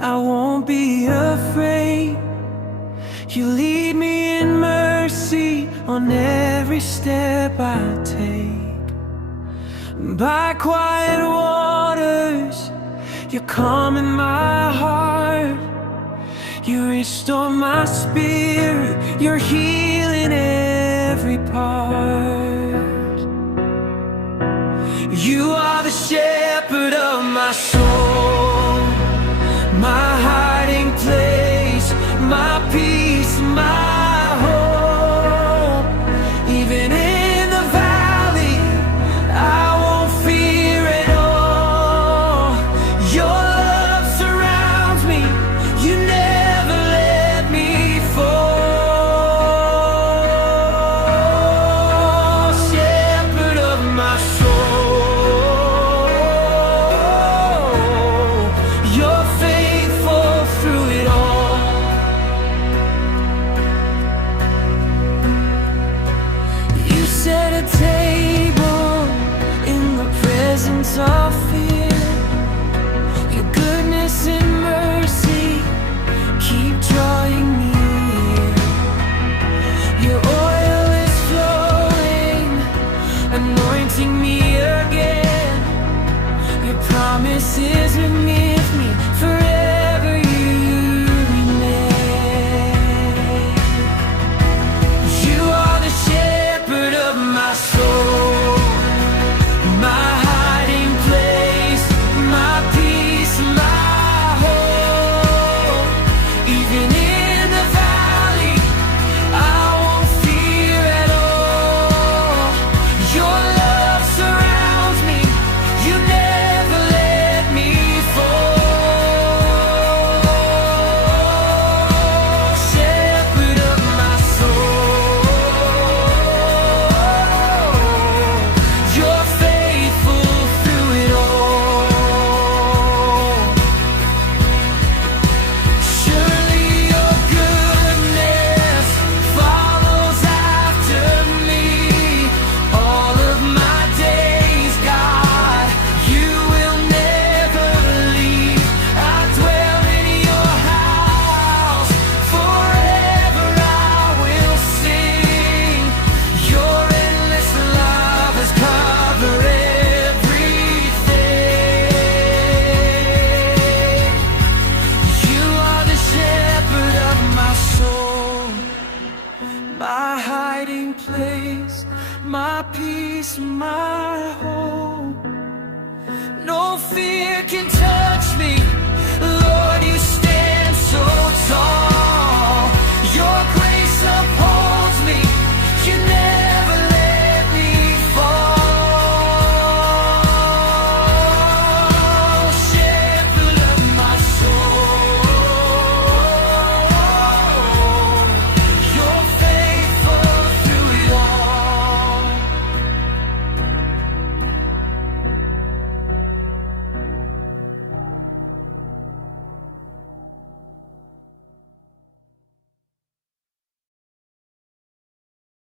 I won't be afraid. You lead me in mercy on every step I take. By quiet waters, you calm in my heart. You restore my spirit, you're healing every part. You are the shepherd of my soul, my hiding place, my peace, my hope. Even in the valley, I won't fear at all. Your love surrounds me, you never let me fall. Shepherd of my soul, you're faithful through it all. You set a table in the presence of fear. Your goodness and mercy keep drawing me near. Your oil is flowing, anointing me again. Your promise is with me forever, you remain. You are the shepherd of my soul, my hiding place, my peace, my hope. Even in the valley, I won't fear at all. Your love surrounds me, you never let me fall. Shepherd of my soul, you're faithful through it all. Surely your goodness follows after me all of my days, God. You will never leave. I dwell in your house forever. I will sing. Your endless love has covered everything. You are the shepherd of my soul, my hiding place, my peace, my hope. No fear can touch